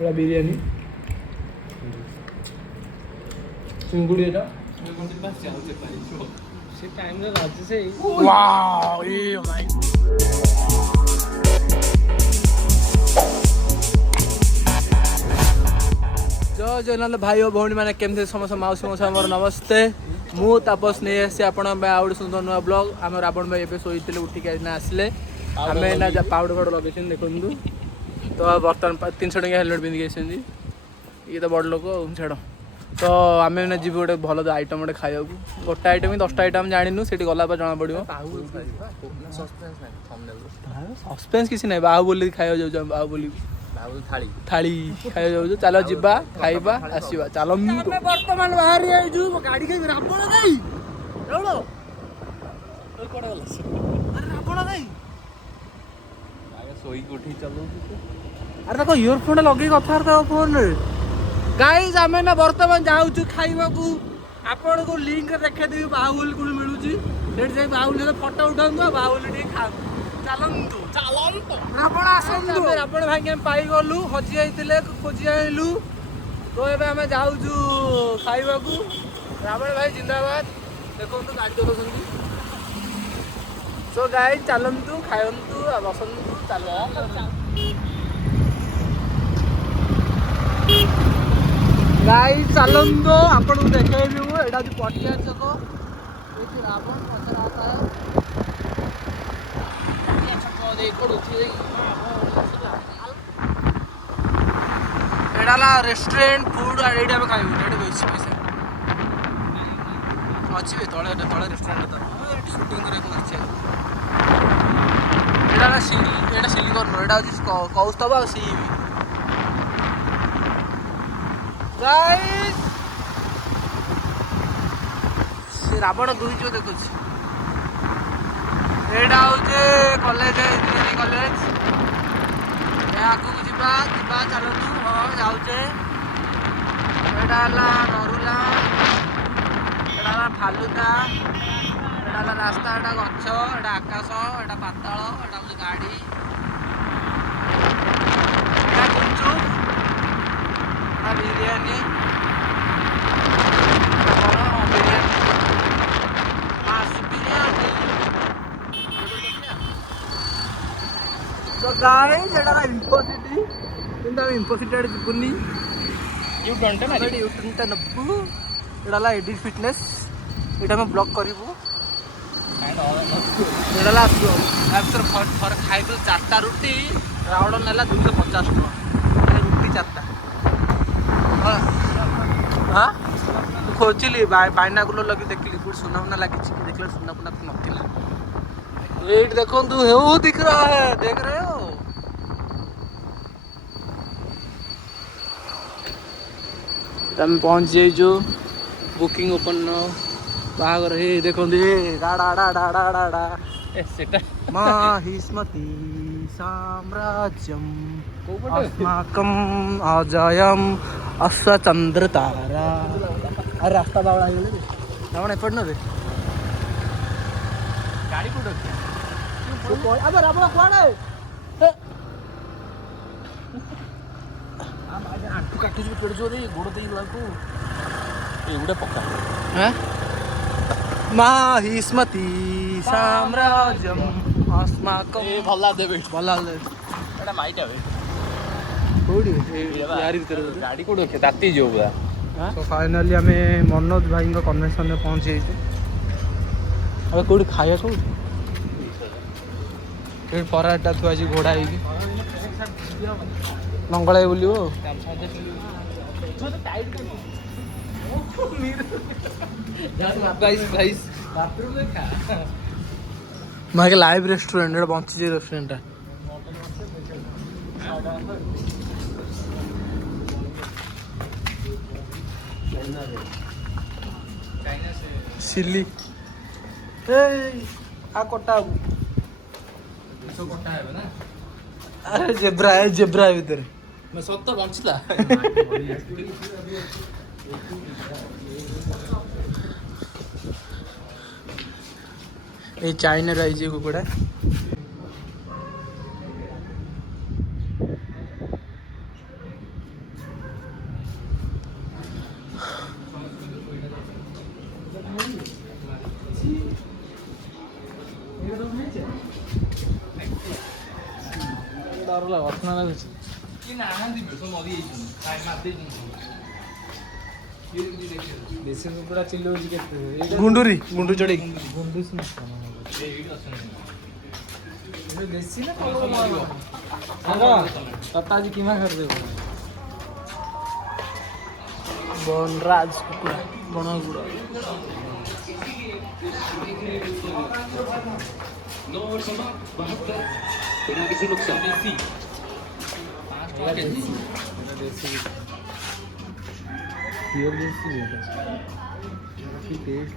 ଏଇଟା ବିରିୟାନୀ ଚିଙ୍ଗୁଡ଼ି ଏଇଟା ସେ ଟାଇମରେ ରାଜି ସେଇ ୱାଓ ଏ ମାଇ ଜୟ ଜଗନ୍ନାଥ ଭାଇ ଓ ଭଉଣୀ ମାନେ କେମିତି ସମସ୍ତ ମାଉସୀ ମାଉସୀ ମୋର ନମସ୍ତେ ମୁଁ ତାପସ ନେଇ ଆସିଛି ଆପଣଙ୍କ ପାଇଁ ଆଉ ଗୋଟେ ସୁନ୍ଦର ନୂଆ ବ୍ଲଗ ଆମେ ରାବଣ ଭାଇ ଏବେ ଶୋଇଥିଲେ ଉଠିକି ଏଇନା ଆସିଲେ ଆମେ ଏଇନା ପାଉଡ଼ର ଫାଉଡ଼ର ଲଗେଇଛନ୍ତି ଦେଖନ୍ତୁ ତ ବର୍ତ୍ତମାନ 300 ଟଙ୍କିଆ ହେଲମେଟ୍ ପିନ୍ଧିକି ଆସିଛନ୍ତି ଇଏ ତ ବଡ଼ ଲୋକ ଆଉ ଛାଡ଼ ତ ଆମେ ଏଇନା ଯିବୁ ଗୋଟେ ଭଲ ଆଇଟମ୍ ଗୋଟେ ଖାଇବାକୁ ଗୋଟେ ଆଇଟମ୍ 10ଟା ଆଇଟମ୍ ଜାଣିନୁ ସେଠି ଗଲା ପରେ ଜଣା ପଡ଼ିବ ସସ୍ପେନ୍ସ କିଛି ନାହିଁ ବାହୁବଲି ଖାଇବାକୁ ଯାଉଛୁ ଆମେ ବାହୁବଲି ଥାଳି ଖାଇବାକୁ ଯାଉଛୁ ଚାଲ ଯିବା ଖାଇବା ଆସିବା ଚାଲ ଆମେ ବର୍ତ୍ତମାନ ବାହାରି ଯାଇଛୁ ଗାଡ଼ି ଖାଇବି ରାବଣ ଭାଇ ରାବଣ ଭାଇ ଶୋଇକି ଉଠିକି ଚଲଉଛି ଆରେ ତାକୁ ଇୟରଫୋନ୍ ଲଗେଇକି କଥାବାର୍ତ୍ତା ଫୋନ୍ରେ ଗାଇଜ୍ ଆମେ ନା ବର୍ତ୍ତମାନ ଯାଉଛୁ ଖାଇବାକୁ ଆପଣଙ୍କୁ ଲିଙ୍କରେ ଦେଖେଇଦେବି ବାହୁବଲି କୋଉଠି ମିଳୁଛି ସେଠି ଯାଇ ବାହୁବଲିର ଫଟୋ ଉଠାନ୍ତୁ ଆଉ ବାହୁବଲି ଟିକେ ଖାଆନ୍ତୁ ଚାଲନ୍ତୁ ରାବଣ ଆସନ୍ତୁ ରାବଣ ଭାଇକି ଆମେ ପାଇଗଲୁ ହଜି ଯାଇଥିଲେ ଖୋଜି ଆଣିଲୁ ତ ଏବେ ଆମେ ଯାଉଛୁ ଖାଇବାକୁ ରାବଣ ଭାଇ ଜିନ୍ଦାବାଦ ଦେଖନ୍ତୁ ଗାଡ଼ି ଚଲାଉଛନ୍ତି ସୋ ଗାଇଜ୍ ଚାଲନ୍ତୁ ଖାଆନ୍ତୁ ଆଉ ବସନ୍ତୁ ଚାଲ ଗାଈ ଚାଲନ୍ତୁ ଆପଣଙ୍କୁ ଦେଖେଇବି ମୁଁ ଏଇଟା ହେଉଛି ପଟିଆ ଛକ ଏଇଠି ରାବଣ ପଛରେ ଆତା ଏଇଟା ହେଲା ରେଷ୍ଟୁରାଣ୍ଟ ଫୁଡ ଏଇଠି ଆମେ ଖାଇବୁ ଏଇଠି ବେଶୀ ପଇସା ଅଛି ବି ତଳେ ତଳେ ରେଷ୍ଟୁରାଣ୍ଟ ତ ଏଇଠି ସୁଟିଂ କରିବାକୁ ଆସିଛି ଏଇଟା ହେଲା ଏଇଟା ସିଲିକନ ଏଇଟା ହେଉଛି କୌସ୍ତବ ଆଉ ସି ଗାଇସ୍ ସେ ରାବଣ ଦୁଇଯିବ ଦେଖୁଛି ଏଇଟା ହେଉଛି କଲେଜ ଇଞ୍ଜିନିୟରିଂ କଲେଜ ଆଗକୁ ଯିବା ଯିବା ଚାଲନ୍ତୁ ହଁ ଯାଉଛେ ଏଇଟା ହେଲା ନରୁଲା ଏଇଟା ହେଲା ଫାଲୁଦା ଏଇଟା ହେଲା ରାସ୍ତା ଏଇଟା ଗଛ ଏଇଟା ଆକାଶ ଏଇଟା ପାତାଳ ଏଇଟା ହେଉଛି ଗାଡ଼ି ଏଇଟା ଗୁପଚୁପ ଏଇଟା ବିରିୟାନୀ So guys, এটা ইনফোসিটি কিন্তু আমি ইনফোসিটি আড়ে যাবনি ইউটার্নটা না ইউটার্নটা নব্বু এটা হলো এডিট ফিটনেস এটা আমি ব্লগ করিবু এটা হলো আফটার ফর খাইবু 4টা রুটি রাউন্ড নেলা 250 টাকা মানে রুটি 4টা হ্যাঁ खोजिली बाइनाकुलर लगे देखली कोई सुना उना लगी देख सुना पुना नथिला वेट देखो तू हो दिख रहा है देख रहे हो तम पहुंच जाइजो बुकिंग ओपन बागर हे देखो दे डाडा डाडा डाडा डा ए सेटा माहिस्मती साम्राज्यम अस्माकम अजयम अश्व चंद्र तारा अरे रास्ता बावड़ा है रावण एपट न रे गाड़ी को रखे अबे रावण कोड़े आ भाई आंटू काटी जो पड़ जो रे गोड़ देई लाको एउडा पक्का हैं माहिस्मती साम्राज्यम अस्माकम ए भला देबे एटा माइटा बे कोडी यार भीतर गाड़ी को रखे ताती जो पूरा तो फाइनाली आम मनोज भाई कन्वेन्सन में पहुँच जाइए अब कौट खाया कौट पराटा थुआ घोड़ा हो मंगला बुलो मैं लाइव रेस्टोरेंट बंची रेस्टोरेंट सिली आ कटा कटा है ना अरे जेब्रा है भीतर मैं सत बंचला ये चाइना रही कुकुड़ा ଡର ଲାଗ ଅସନା ଲାଗୁଛି କି ନାହାନ୍ତି ସବୁ ମରିଯାଇଛନ୍ତି ମାରିଦେଇଛନ୍ତି ଦେଶୀ କୁକୁଡ଼ା ଚିଲଉଛି କେତେ ଗୁଣ୍ଡୁରି ଗୁଣ୍ଡୁ ଚଢେଇ ଗୁଣ୍ଡୁଛି ନା ଦେଶୀ ନା ତତା ଆଜି କିମା କରିଦେବ ବନରାଜ କୁକୁଡ଼ା ବଣ କୁକୁଡ଼ା प्योर देसी टेस्ट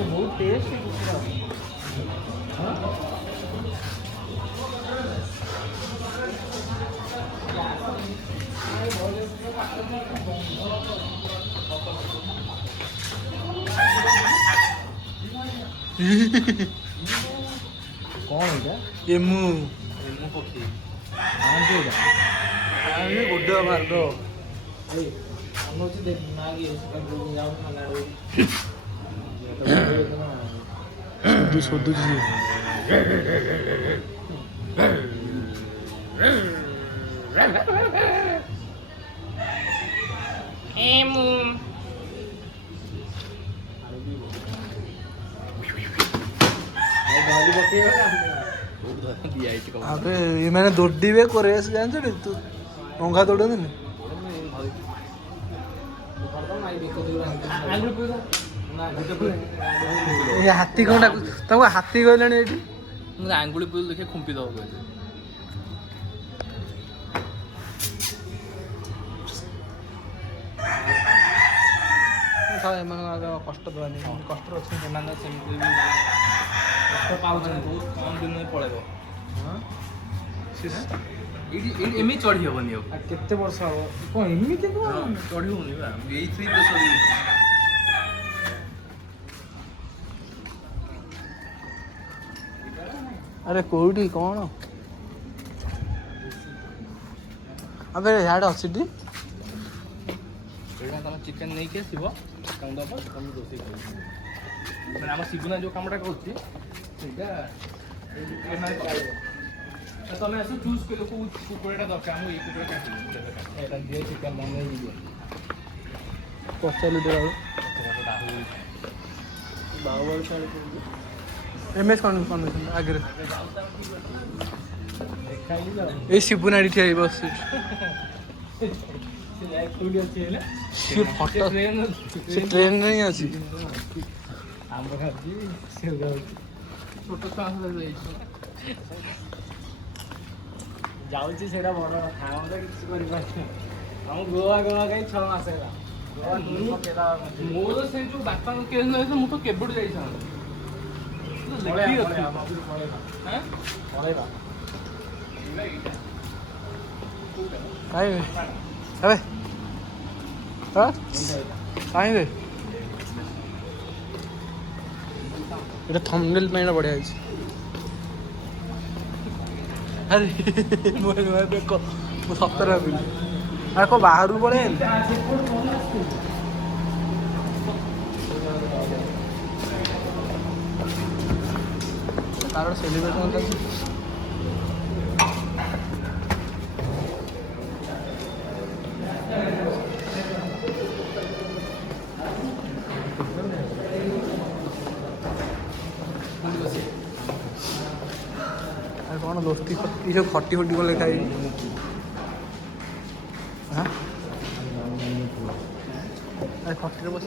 बहुत टेस्ट कौन है ଏମୁ एमु पक्षी ଗୁଡ ମାର୍ଗ हम होची देख ना ये जाओ खाना ଶୋଧୁଛି एमु गाली बकेगा दिया है तो ଆବେ ଏମାନେ ଦୌଡ଼ିବେ କୋରେସ୍ ଜାଣିଛୁ ତୁ ଡଙ୍ଗା ଦୌଡ଼ନ୍ତିନି ଏ ହାତୀ କ'ଣ ଡାକୁ ତାକୁ ହାତୀ କହିଲାଣି ଏଇଠି ଆଙ୍ଗୁଳି ପୁଲ ଦେଖେ ଖୁମ୍ପି ଦବ କହିଲେ ଏମାନଙ୍କ କଷ୍ଟ ଦେବାନି କଷ୍ଟରେ ଅଛନ୍ତି ସେମାନେ ସେମିତି ବି କଷ୍ଟ ପାଉଛନ୍ତି ବହୁତ କମ୍ ଦିନରେ ପଳେଇବ ଏଇଠି ଏଇଠି ଏମିତି ଚଢ଼ି ହବନି ଆଉ କେତେ ବର୍ଷ ହବ କ'ଣ ଏମିତି ଚଢ଼ି ହଉନି ବା ଏଇଥିରେ ପ୍ରେସର ଆରେ କୋଉଠି କ'ଣ ଆବେ ଇଆଡ଼େ ଅଛି ଟି ଏଇଟା ତମେ ଚିକେନ୍ ନେଇକି ଆସିବ ତାଙ୍କୁ ଦେବ ତମେ ରୋଷେଇ କରିବ ମାନେ ଆମ ଶିବୁନା ଯେଉଁ କାମଟା କରୁଛି ସେଇଟା ଏମାନେ ପାଇବ ତମେ ଆସ ଚୁଜ୍ କରିବ କେଉଁ କୁକୁଡ଼ାଟା ଦରକାର ମୁଁ ଏଇ କୁକୁଡ଼ା କାଟିବି ଏଇଟା ଦିଅ ଚିକେନ୍ ବନେଇ ଦିଅ ପଚାରିଲି ଟିକେ ବାହୁବଳି ଥାଳି ଏମଏସ୍ କନଭେନ୍ସନ୍ ଆଗରେ ଦେଖାଇଲି ତ ଏଇ ଶିବୁନାଡ଼ି ଠିଆ ହେଇ ବସିଛି ସେ ଫଟୋ ସେ ଟ୍ରେନରେ ହିଁ ଅଛି ଆମ୍ବ ଖାଉଛି ସେଉ ଖାଉଛି ଛୋଟ ଛୁଆ ଯାଉଛି ସେଇଟା ବଡ଼ କଥା ଆମର ତ କିଛି କରିପାରୁନି ଆମ ଗୋଆ ଖାଇ 6 ମାସ ହେଲା ମୋର ସେ ଯେଉଁ ବାପାଙ୍କ କେସ୍ ନେଇଥିଲା ମୁଁ ତ କେବେଠୁ ଯାଇଥାନ୍ତି କାହିଁ ଏବେ କାହିଁ ବେ ଏଇଟା ଥମ୍ବନେଲ୍ ପାଇଁ ଏଇଟା ବଢ଼ିଆ ହେଇଛି ଆରେ ମୁଁ ସତରେ ଭାବିଲି ଆରେ କ'ଣ ବାହାରକୁ ପଳେଇ ତାର ସେଲିବ୍ରେସନ୍ ଅଛି ଆରେ କ'ଣ ଦୋସ୍ତି ଖଟି ସବୁ ଖଟି କ'ଣ ଲେଖା ହେଇଛି ଆରେ ଖଟିରେ ବସି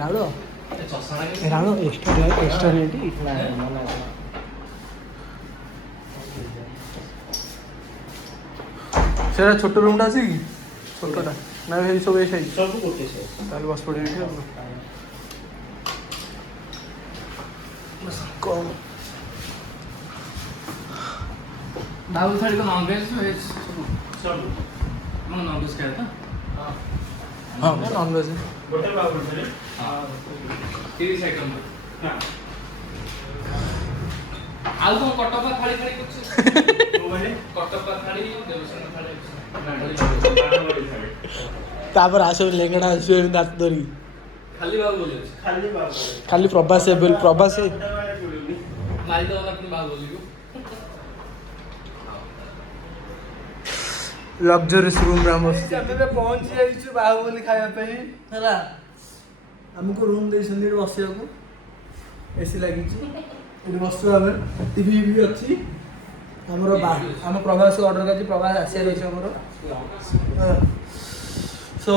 ରାଣ ରାଣ ଏକ୍ସଟ୍ରା ରେଟ୍ ସେଟା ଛୋଟ ରୁମ୍ଟା ଅଛି କି ଛୋଟଟା ନା ଏଇ ସବୁ ଏଇ ସାଇଜ୍ ସବୁ ଗୋଟେ ତାହେଲେ ବସ ପଡ଼ିବ ଏଇଠି ଆଉ କ'ଣ ବାବୁ ଥାଳି ତ ନନଭେଜ୍ ଭେଜ୍ ସବୁ ସବୁ ନନଭେଜ୍ ଖାଇବା ତ ହଁ ନନଭେଜ୍ ଗୋଟେ ବାବୁଲ ଥାଳି ହଁ 30 ଆଇଟମ ଆଉ କଣ କଟକ ଥାଳି ଖାଲି କରୁଛି କଟକ ଥାଳି ଦେବସନ ଥାଳି ତାପରେ ଆସିବ ଲେଙ୍ଗଡ଼ା ଆସିବ ଏମିତି ହାତ ଧରିକି ଖାଲି ବାବୁଲି ଅଛି ଖାଲି ପ୍ରବାସୀ ପ୍ରବାସୀ ମାରିଦବ ନା ପୁଣି ବାବୁଲିକୁ ଲକ୍ଜରିୟସ୍ ରୁମ୍ରେ ଆମେ ପହଞ୍ଚି ଯାଇଛୁ ବାହୁବଲି ଖାଇବା ପାଇଁ ହେଲା ଆମକୁ ରୁମ୍ ଦେଇଛନ୍ତି ଏଠି ବସିବାକୁ ଏସି ଲାଗିଛି ଏଠି ବସିଛୁ ଆମେ ଟିଭି ବି ଅଛି ଆମର ଆମ ପ୍ରବାସ ଅର୍ଡ଼ର କରିଛି ପ୍ରବାସ ଆସିବାର ଅଛି ଆମର ସୋ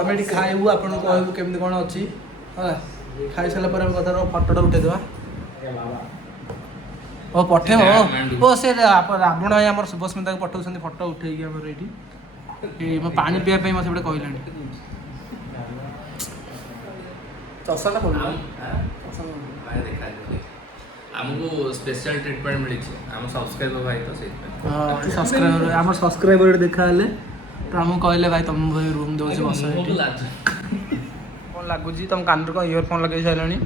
ଆମେ ଏଠି ଖାଇବୁ ଆପଣଙ୍କୁ କହିବୁ କେମିତି କ'ଣ ଅଛି ହେଲା ଖାଇସାରିଲା ପରେ ଆମେ କଥାର ଫଟୋଟା ଉଠେଇଦେବା ଓ ପଠେଇବ ଓ ସେ ରାବଣ ଭାଇ ଆମର ଶୁଭସ୍ମିତାକୁ ପଠାଉଛନ୍ତି ଫଟୋ ଉଠେଇକି ଆମର ଏଇଠି ମୋ ପାଣି ପିଇବା ପାଇଁ ମୋତେ ଗୋଟେ କହିଲାଣି ଚଷାଟା ପଡ଼ିଲା ଆମକୁ ସ୍ପେଶାଲ ଟ୍ରିଟମେଣ୍ଟ ମିଳିଛି ଆମ ସବସ୍କ୍ରାଇବର ଭାଇ ତ ସେଇଥିପାଇଁ ସବସ୍କ୍ରାଇବର ଆମର ସବସ୍କ୍ରାଇବର ଦେଖା ହେଲେ ତ ଆମକୁ କହିଲେ ଭାଇ ତମ ଭାଇ ରୁମ୍ ଦେଉଛି ବସ ଏଠି କ'ଣ ଲାଗୁଛି ତମ କାନରେ କ'ଣ ଇୟର ଫୋନ୍ ଲଗେଇ ସାରିଲାଣି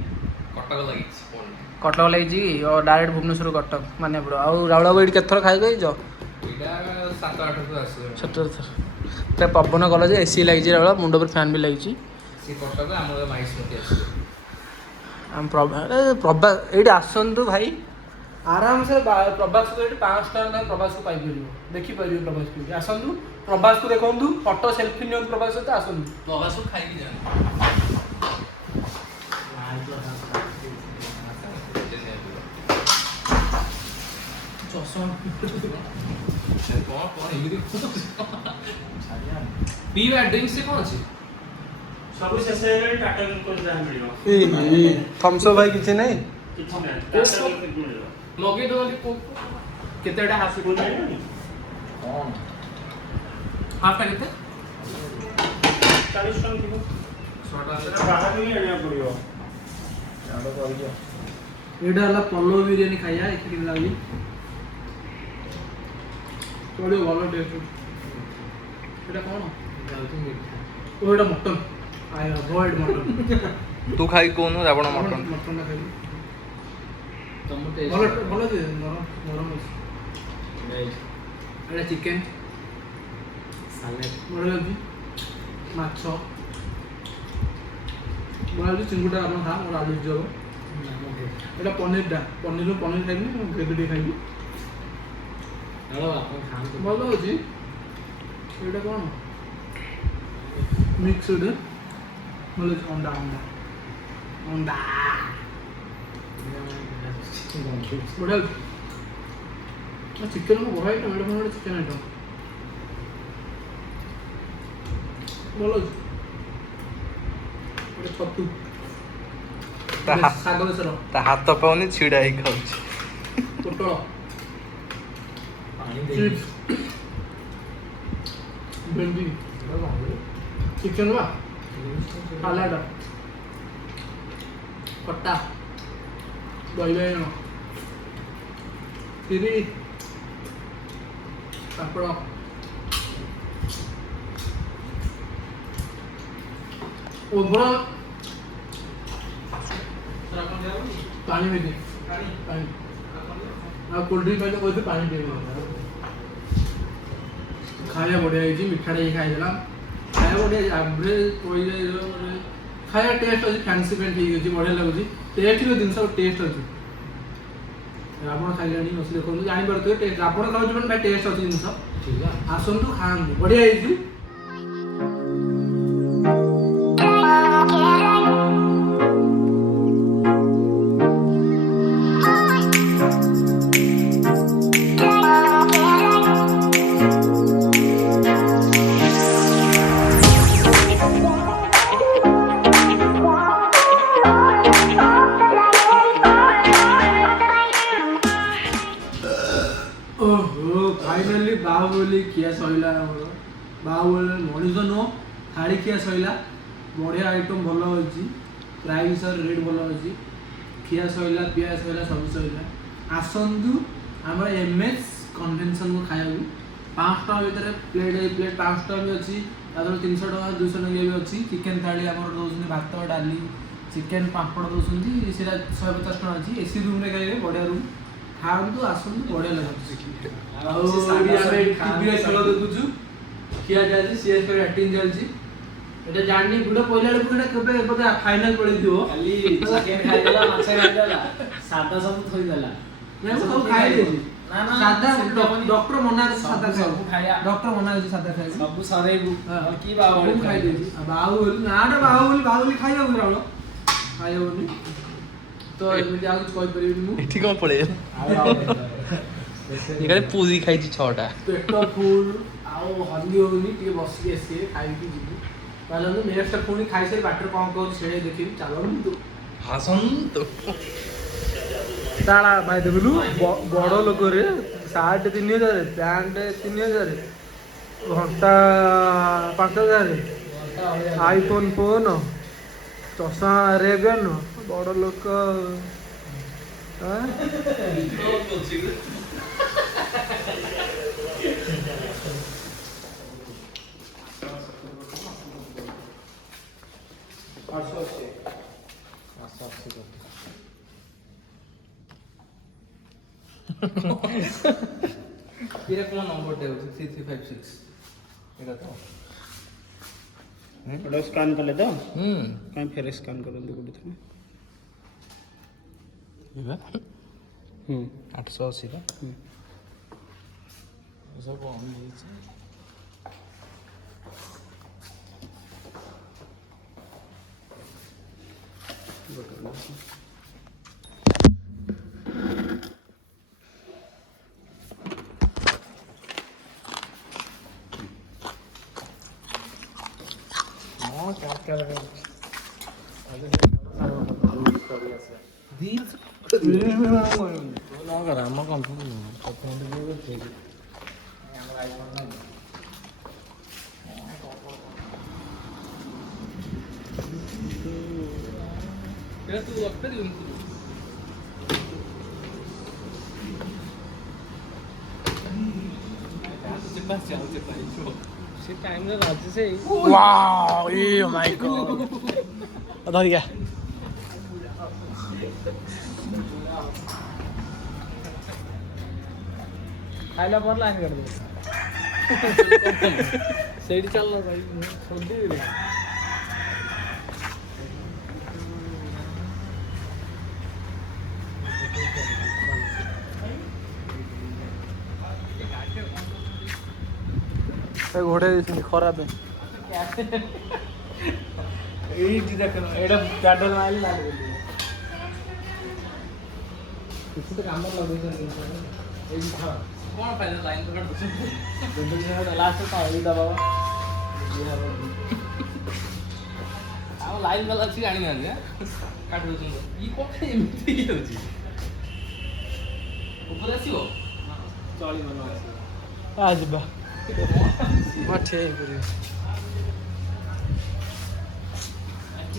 କଟକ ଲାଗିଛି କି ଡାଇରେକ୍ଟ ଭୁବନେଶ୍ୱର କଟକ ମାନେ ପଡ଼ିବ ଆଉ ରାଉଳ ବାବୁ ଏଇଠି କେତେଥର ଖାଇକି ଯାଇଛ 7-8 ଥର ପୁରା ପବନ କଲା ଯେ ଏସି ଲାଗିଛି ରାଉଳ ମୁଣ୍ଡ ଉପରେ ଫ୍ୟାନ୍ ବି ଲାଗିଛି ଆମ ପ୍ରଭାସ ଏଇଠି ଆସନ୍ତୁ ଭାଇ ଆରାମସେ ପ୍ରଭାସକୁ ଏଇଠି 500 ଟଙ୍କା ପ୍ରଭାସକୁ ପାଇପାରିବ ଦେଖିପାରିବେ ପ୍ରଭାସକୁ ଏଇଠି ଆସନ୍ତୁ ପ୍ରଭାସକୁ ଦେଖନ୍ତୁ ଫଟୋ ସେଲ୍ଫି ନିଅନ୍ତୁ ପ୍ରଭାସ ସହିତ ଆସନ୍ତୁ ପ୍ରଭାସକୁ ଖାଇକି ଯାଆନ୍ତୁ ପିଇବା ଡ୍ରିଙ୍କସ୍ କ'ଣ ଅଛି ସବୁ ଶେଷ ହେଇଗଲେ ଟାଟା ଗ୍ଲୁକୋଜ ଯାହା ମିଳିବ ଥମ୍ସ ଅପ୍ ଭାଇ କିଛି ନାହିଁ କିଛି ନାହିଁ ଟାଟା ଗ୍ଲୁକୋଜ ମିଳିବ ଲଗେଇ ଦେଉଛନ୍ତି କୋକ୍ କେତେଟା ହାଫ୍ ସ୍କୁଲ ଯାଇନି ହାଫ୍ଟା କେତେ 40 ଟଙ୍କା ଥିବ 100 ଟଙ୍କା ସେଟା ବାହାରୁ ହିଁ ଆଣିବାକୁ ପଡ଼ିବ ଏଇଟା ହେଲା ପଲଉ ବିରିୟାନୀ ଖାଇବା ଏଠି କେମିତି ଲାଗୁଛି ଚଳିବ ଭଲ ଟେଷ୍ଟ ଏଇଟା କ'ଣ ଓ ଏଇଟା ମଟନ୍ ଆଇ ଆଭଏଡ୍ ମଟନ୍ ତୁ ଖାଇ କହୁନୁ ଆପଣ ମଟନ୍ ମଟନ୍ଟା ଖାଇବି ଭଲ ଭଲ ଅଛି ନରମ ଅଛି ଏଇଟା ଚିକେନ୍ ବଢ଼ିଆ ଲାଗୁଛି ମାଛ ବଢ଼ିଆ ଲାଗୁଛି ଚିଙ୍ଗୁଟା ଆପଣ ଖା ମୋର ଆଲୁ ଯିବ ଏଇଟା ପନିରଟା ପନିର ଖାଇବି ଗ୍ରେଭି ଟିକେ ଖାଇବି ଭଲ ଅଛି ଏଇଟା କ'ଣ ମିକ୍ସ ଗୋଟେ ଭଲ ଅଛି ଅଣ୍ଡା ବଢ଼ିଆ ଅଛି ଚିକେନ୍ ବଢ଼ିଆ ଆଇଟମ୍ ଏଇଟା କ'ଣ ଗୋଟେ ଚିକେନ୍ ଆଇଟମ୍ ଭଲ ଅଛି ଗୋଟେ ଛତୁ ଶାଗ ବେସର ତା ହାତ ପାଉନି ଛିଡ଼ା ହେଇକି ଖାଉଛି ପୋଟଳ ଭେଣ୍ଡି ଚିକେନ୍ ବା ସାଲାଡ଼ ଖଟା ଦହି ବାଇଗଣ କ୍ଷୀରି ପାପଡ଼ ଓଭର ପାଣି ବି ଦିଏ ପାଣି ଆଉ କୋଲ୍ଡ ଡ୍ରିଙ୍କ ପାଇଁ ତ କହିଥିଲି ପାଣି ଟିକେ ଖାଇବା ବଢ଼ିଆ ହେଇଛି ମିଠାଟା ହେଇକି ଖାଇଦେଲା ଖାଇବା ବଢ଼ିଆ ହେଇଛି ଆଭରେଜ ଖାଇବା ଟେଷ୍ଟ ଅଛି ଫ୍ୟାନ୍ସି ପ୍ୟାଣ୍ଟ ଠିକ୍ ଅଛି ବଢ଼ିଆ ଲାଗୁଛି ଟେଷ୍ଟ ଜିନିଷ ଟେଷ୍ଟ ଅଛି ଆପଣ ଖାଇଲେଣି ବସି ଦେଖନ୍ତୁ ଜାଣିପାରୁଥିବେ ଟେଷ୍ଟ ଆପଣ ଖାଉଛୁ ମାନେ ଭାଇ ଟେଷ୍ଟ ଅଛି ଜିନିଷ ଆସନ୍ତୁ ଖାଆନ୍ତୁ ବଢ଼ିଆ ହେଇଛି फाइनाली बाहुबली किया सैला बाहुबली मनीष नुह थाली किया सैला बढ़िया आइटम भल अच्छी प्राइस रेट भल अच्छी खिया सैला पिया सैला सब सैला आसतु आम एमएस कन्वेंशन को खाया 5 टका भितर प्लेट 5 टका भी अच्छी ତାପରେ 300 ଟଙ୍କା 200 ଟଙ୍କା ବି ଅଛି। ଚିକେନ ଥାଳି ଆମର ଦଉଛନ୍ତି ଭାତ ଡାଲି ଚିକେନ ପାମ୍ପଡ଼ ଦଉଛନ୍ତି ସେଇଟା 150 ଟଙ୍କା ଅଛି। ଏସି ରୁମ୍ରେ ଖାଇବେ ବଢ଼ିଆ ରୁମ୍ ଖାଆନ୍ତୁ ଆସନ୍ତୁ ବଢ଼ିଆ ଲାଗୁଛି। ଆଉ ଏଠି ଆମେ ଟିଭିରେ ଖେଳ ଦେଖୁଛୁ ଖିଆ ଚାଲିଛି ସିଏସ୍ କରି ବ୍ୟାଟିଂ ଚାଲିଛି। ଏଇଟା ଜାଣିନି ଭିଡ଼ ପଇଲା ବେଳକୁ ଏଇଟା କେବେ ବୋଧେ ଫାଇନାଲ ପଳେଇଥିବ। ଖାଲି ଚିକେନ ଖାଇଦେଲା ମାଛ ଖାଇଦେଲା ସାଧା ସବୁ ଥୋଇଦେଲା। ନାଇଁ ମୁଁ ସବୁ ଖାଇଦେଇଛି। ନା ନା ସାଧା ସେମିତି ହବନି। ଡକ୍ଟର ମନା କରିଛି ସାଧା ସବୁ ଖାଇବା ଡକ୍ଟର ମନା କରିଛି ସାଧା ଖାଇବାକୁ। ସବୁ ସରେଇବୁ କି ସବୁ ବାହୁବଳି ଖାଇଦେଇଛି। ଆଉ ବାହୁବଲି ନାଟା ବାହୁବଲି ଖାଇବାକୁ ରାଉଳ ଖାଇହବନି ତ ଏମିତି ଆଉ କିଛି କହିପାରିବିନି ମୁଁ। ଏଠି କ'ଣ ପଳେଇବ ଏକାଳେ ପୁରୀ ଖାଇଛି 6ଟା। ପେଟ ଫୁଲ ଆଉ ହଲି ହଉନି ଟିକେ ବସିକି ଆସିବେ ଖାଇକି ଯିବୁ। ଚାଲନ୍ତୁ ନେକ୍ସଟ ପୁଣି ଖାଇସାରି ବାଟରେ କ'ଣ କରୁଛି ସେଇଟା ଦେଖିବି ଚାଲନ୍ତୁ। ଆସନ୍ତୁ ତାଳା ଭାଇ ଦେଖୁଲୁ ବଡ଼ ଲୋକରେ ସାର୍ଟ 3000 ପ୍ୟାଣ୍ଟ 3000 ଘଣ୍ଟା 5000 ଆଇଫୋନ୍ ଫୋନ୍ ଚଷମା ରେବେନ୍ ବଡ଼ ଲୋକ ଏଇଟା କ'ଣ ନମ୍ବରଟା ହେଉଛି 3356 ଏଇଟା ତ ওটা স্ক্যান করলে তো ହୁଁ কাই ফের স্ক্যান করନ୍ତୁ ଗୋଟେ ଥର। ଏଇଟା ହୁଁ 880 ଟା ଏସବୁ କ'ଣ ହେଇଛି ଆମ କମ୍ପାନୀ ତୁ ରଖିପାରିବୁନି ସେ ଟାଇମରେ ରାଜି ସେଇ ୱାଓ ଏ ମାଇ ଗଡ୍ ଧରିକା ଖାଇଲା ପରେ ଲାଇନ୍ କାଟିଦେବେ ସେଇଠି ଚାଲ ଭାଇ ସନ୍ଦେହ ଘୋଡ଼େଇ ଦେଇଛନ୍ତି ଖରାପ ଏଇଠି ଦେଖ ଏଇଟା ପ୍ୟାଡଲ ମାଇଲି ଲାଗି କିଛି ତ କାମ ଲଗେଇଛନ୍ତି ଏଇଠି ଥାଅ କ'ଣ ଫାଇଦା ଲାଇନ୍ ତ କାଟୁଛନ୍ତି ଲାଷ୍ଟ ତ ଏଇଟା ବାବା ଆଉ ଲାଇନ୍ ବାଲା ଅଛି ଜାଣିନାହାନ୍ତି କାଟି ଦେଉଛନ୍ତି ଇ କ'ଣ ଏମିତି ହେଇଯାଉଛି ଉପରେ ଆସିବ ଚଳିବ ନ ଆସିବ ଯିବା ଠିଆ ହେଇପାରିବି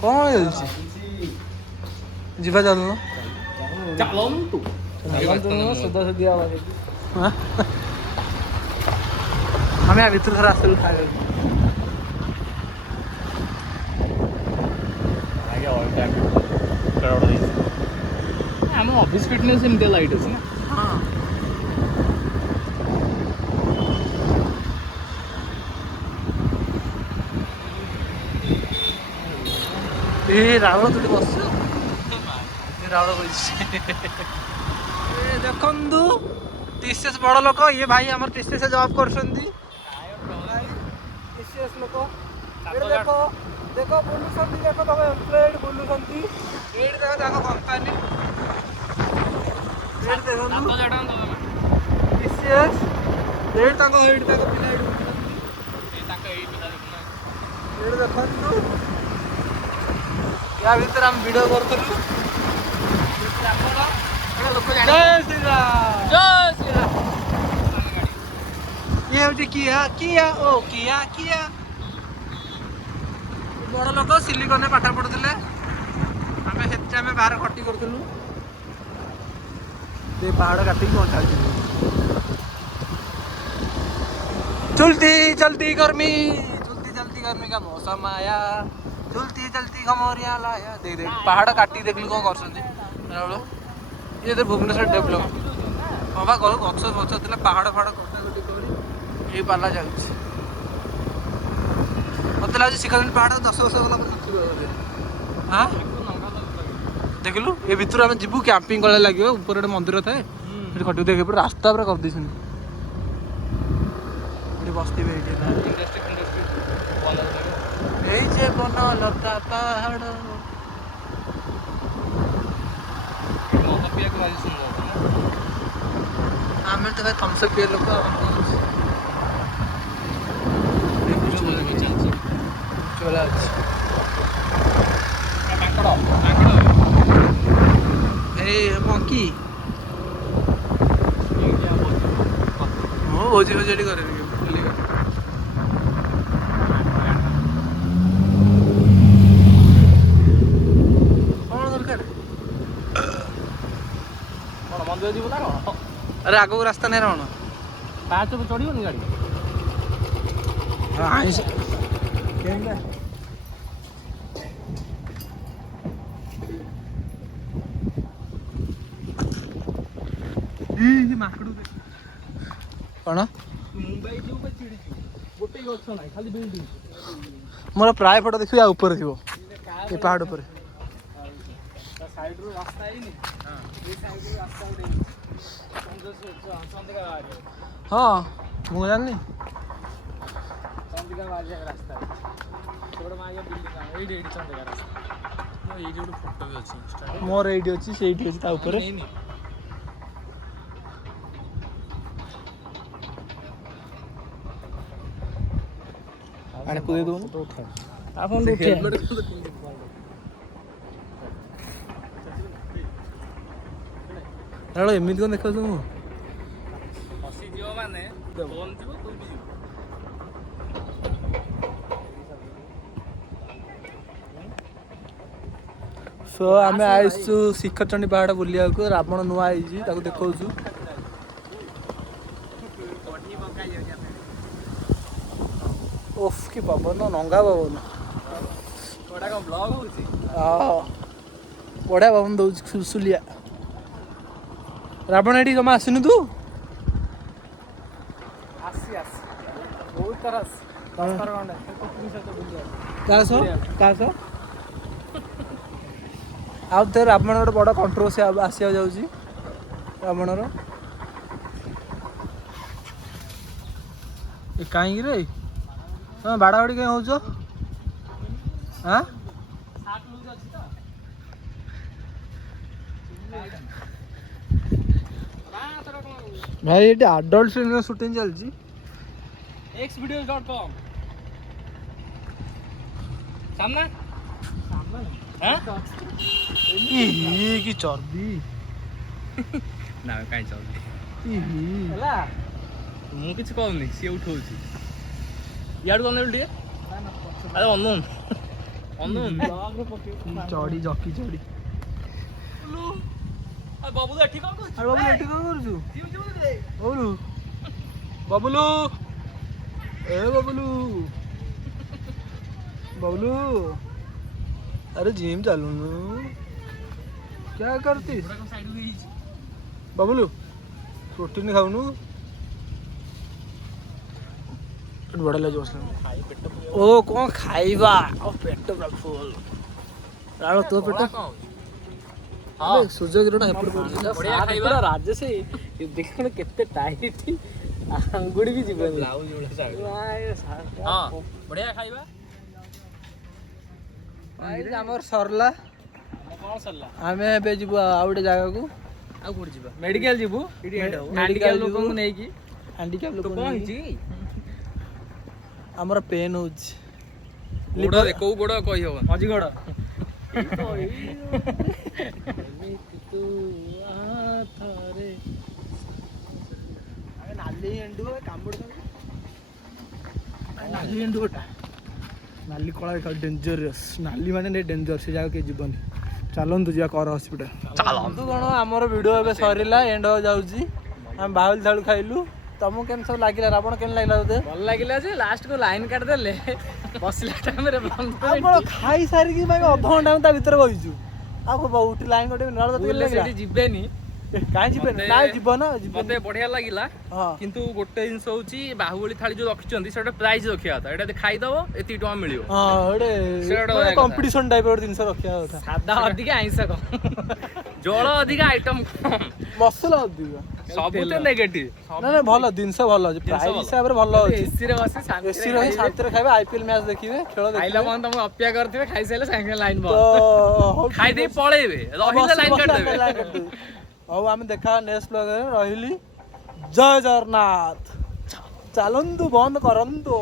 କ'ଣ ହେଇଯାଉଛି ଯିବା ଚାଲୁନ ଚାଲନ୍ତୁ ସଦାସଦି ଆମେ ଆ ଭିତରେ ଥରେ ଆସିଲୁ ଖାଇବାକୁ ଆମ ଅଫିସ ଫିଟନେସ୍ ଏମିତିଆ ଲାଇଟ୍ ଅଛି ନା ଏ ରାଉଳ ତୁଠି ବସିଛୁ ରାଉଳ ବସିଛି ଦେଖନ୍ତୁ TCS ବଡ଼ ଲୋକ ଇଏ ଭାଇ ଆମର TCS ଜବ୍ କରୁଛନ୍ତି TCS ଲୋକ ଦେଖ ଦେଖ ବୁଲୁଛନ୍ତି ଦେଖ ତମ ଏମ୍ପ୍ଲଏଡ୍ ବୁଲୁଛନ୍ତି ଏଇଠି ଦେଖ ତାଙ୍କ କମ୍ପାନୀ ଏଇଠି ଦେଖନ୍ତୁ TCS ଏଇଠି ତାଙ୍କ ପିଲା ଏଇଠି ବୁଲୁଛନ୍ତି ଏଇଠି ଦେଖନ୍ତୁ ୟା ଭିତରେ ଆମେ ଭିଡ଼ିଓ କରୁଥିଲୁ ଲୋକ ଜୟ ଶ୍ରୀରାମ ଜୟ ଶ୍ରୀରାମ ଇଏ ହେଉଛି କିଆ ଓ କିଆ ବଡ଼ ଲୋକ ସିଲିକନରେ ପାଠ ପଢ଼ୁଥିଲେ ଆମେ ସେଥିରେ ଆମେ ବାହାର ଖଟି କରୁଥିଲୁ ସେ ପାହାଡ଼ କାଟିକି କ'ଣ ଚାଲିଥିଲୁ ଚଲତି ଚଲତି କର୍ମୀ ଚଲତି गर्मी का मौसम आया चलती चलती खमरिया लाया देख देख पहाड़ काटी देखलु कौन करछन्ती ये तो भुवनेश्वर डेभलप हाँ बा गछ गछ थिला पहाड़ फाड़ कटाकटी करी ये पाला जाउछि मते लाଗୁଛି शिखरगंज पहाड़ 10 वर्ष गला पर नथिबो हाँ देखलु ये भितर आम जीवु कैंपिंग कले लगे ऊपर गोटे मंदिर थाए खटू देखे पूरा रास्ता पूरा कर देछन बस्ती जे बन लता पहाड़ आम तो भाई थम्सअप पिए लोक चला मंकी भोजी भोजी करे मंदिर जीव ना कौन अरे आगो रास्ता नहीं रहना पाँच चढ़ियोनी गाड़ी आइस कौन मुंबई जीव चिड़ी गोटे गछ ना खाली बिल्डिंग मोर प्राय फोटो देखिए ऊपर थी ये पहाड़ ऊपर साइड रो रास्ता है नहीं हां ये साइड रो रास्ता उठे चंद्रका हाँ मुझे जाननी चंद्रका बाजे रास्ता थोड़ा मागे बिल्डिंग ए डेड चंद्रका रास्ता ये जो फोटो भी अछि मोर एडी अछि सेठी अछि ता ऊपर आने कूदे दो तो उठा आपन उठे हेलो एमित को देखो तुम हसी जियो माने फोन जीव कोई भी जीव सो आमे आइसु शिखरचंडी पहाड़ बुलिया को रावण नुआ आइजी ताको देखौछु ओफ की पवन नंगा पवन कोडा का ब्लॉग होची बढ़िया पवन दौ सुलसुलिया रावण एडी जमा आसिनु तू आसी बहुत तरस 10 घंटा कुकिंग से तो बुलिया कासो आउ तो रावण गोटे बड़ कंट्रोवर्सी आसिया जाउची रावणर ए काई रे तुम बाड़ा बाड़ी कहीं होचो हाँ भाई ये अडल्ट फिल्म शूटिंग चलची xvideos.com सामना हां की चर्बी ना काई चर्बी हला मु किछ कहउनी से उठौची याडू अनेल टिए अरे अननोन ब्लॉग रे पके चढ़ी जकी चढ़ी आ बाबू एठी कोन करछु अरे बाबू एठी कोन करछु जीव रे बाबू बाबूलू ए बाबूलू बाबूलू अरे जिम चालू न क्या करती साइड में बाबूलू प्रोटीन खाऊनु बड़ा लगे ओ कौन खाइबा ओ पेट पूरा फुल राणो तो पेट हां सूर्य किरण एपड़ पड़छ बढ़िया खाइबा राज्य से देखण केते टाइट अंगुड़ी भी जीवन ब्लाउज जोड़ा साइड हां बढ़िया खाइबा गाइस हमर सरला कोन सरला हमें बे जीबो आउटे जागा को आ कोड जीबा मेडिकल जीबो मेडिकल लोक को नै की हैंडीकैप लोक तो कोन जी हमर पेन होछ गोड़ दे को गोड़ कहि हो मजी गोड़ तू आथरे अरे नाली एंडू कामुड़ नाली एंडू गोटा नाली कला डेंजरस नाली माने डेंजर से जाओ के जीवन चलंतु जा कर हॉस्पिटल चलंतु कोन हमर वीडियो एबे सरीला एंड हो जाउची हम बाहुल थालू खाइलु ତମକୁ କେମିତି ସବୁ ଲାଗିଲା ରାବଣ କେମିତି ଲାଗିଲା ତତେ? ଭଲ ଲାଗିଲା ଯେ ଲାଷ୍ଟ କୁ ଲାଇନ କାଟିଦେଲେ ବସିଲା ଟାଇମରେ ବନ୍ଦ ଆପଣ ଖାଇ ସାରିକି ଭାଇ ଅଧଘଣ୍ଟା ଆମେ ତା ଭିତରେ ବସିଛୁ ଆଉ ଉଠି ଲାଇନ କଟିବି ନହେଲେ ତତେ କେମିତି ଲାଗିଲା? ସେଠି ଯିବେନି କାହିଁ ଯିବେନି ନା ଯିବ ନା ଯିବ ମତେ ବଢିଆ ଲାଗିଲା ହଁ କିନ୍ତୁ ଗୋଟେ ଜିନିଷ ହଉଛି ବାହୁବଳି ଥାଳି ଯୋଉ ରଖିଛନ୍ତି ସେଟା ପ୍ରାଇସ୍ ରଖିବା କଥା ଏଟା ଯଦି ଖାଇଦବ ଏତିକି ଟଙ୍କା ମିଳିବ ହଁ ସେଇଟା ଗୋଟେ ଗୋଟେ କମ୍ପିଟିସନ ଟାଇପ ର ଜିନିଷ ରଖିବା କଥା ସାଧା ଅଧିକା ଆଇଁଷ କମ ଜଳ ଅଧିକା ଆଇଟମ କମ ମସଲା ଅଧିକ ସବୁତେ ନେଗେଟିଭ ନା ନା ଭଲ ଜିନିଷ ଭଲ ଅଛି ପ୍ରାଇସ୍ ଭଲ। ହିସାବରେ ଭଲ ଅଛି ଏସିରେ ବସି ଏସି ରହି ଶାନ୍ତିରେ ଖାଇବେ ଆଇପିଏଲ ମ୍ୟାଚ୍ ଦେଖିବେ ଖେଳ ଖାଇଲା ଦେଖିବେ ପର୍ଯ୍ୟନ୍ତ ତମକୁ ଅପେକ୍ଷା କରିଥିବେ ଖାଇସାରିଲେ ସାଙ୍ଗେ ସାଙ୍ଗେ ଲାଇନ ତ ବନ୍ଦ ହଉ ଖାଇଦେଇ ପଳେଇବେ ରହିଲେ ଲାଇନ କାଟିଦେବେ ହଉ ଆମେ ଦେଖା ନେକ୍ସଟ ବ୍ଲଗରେ ରହିଲି ଜୟ ଜଗନ୍ନାଥ ଚାଲନ୍ତୁ ବନ୍ଦ କରନ୍ତୁ।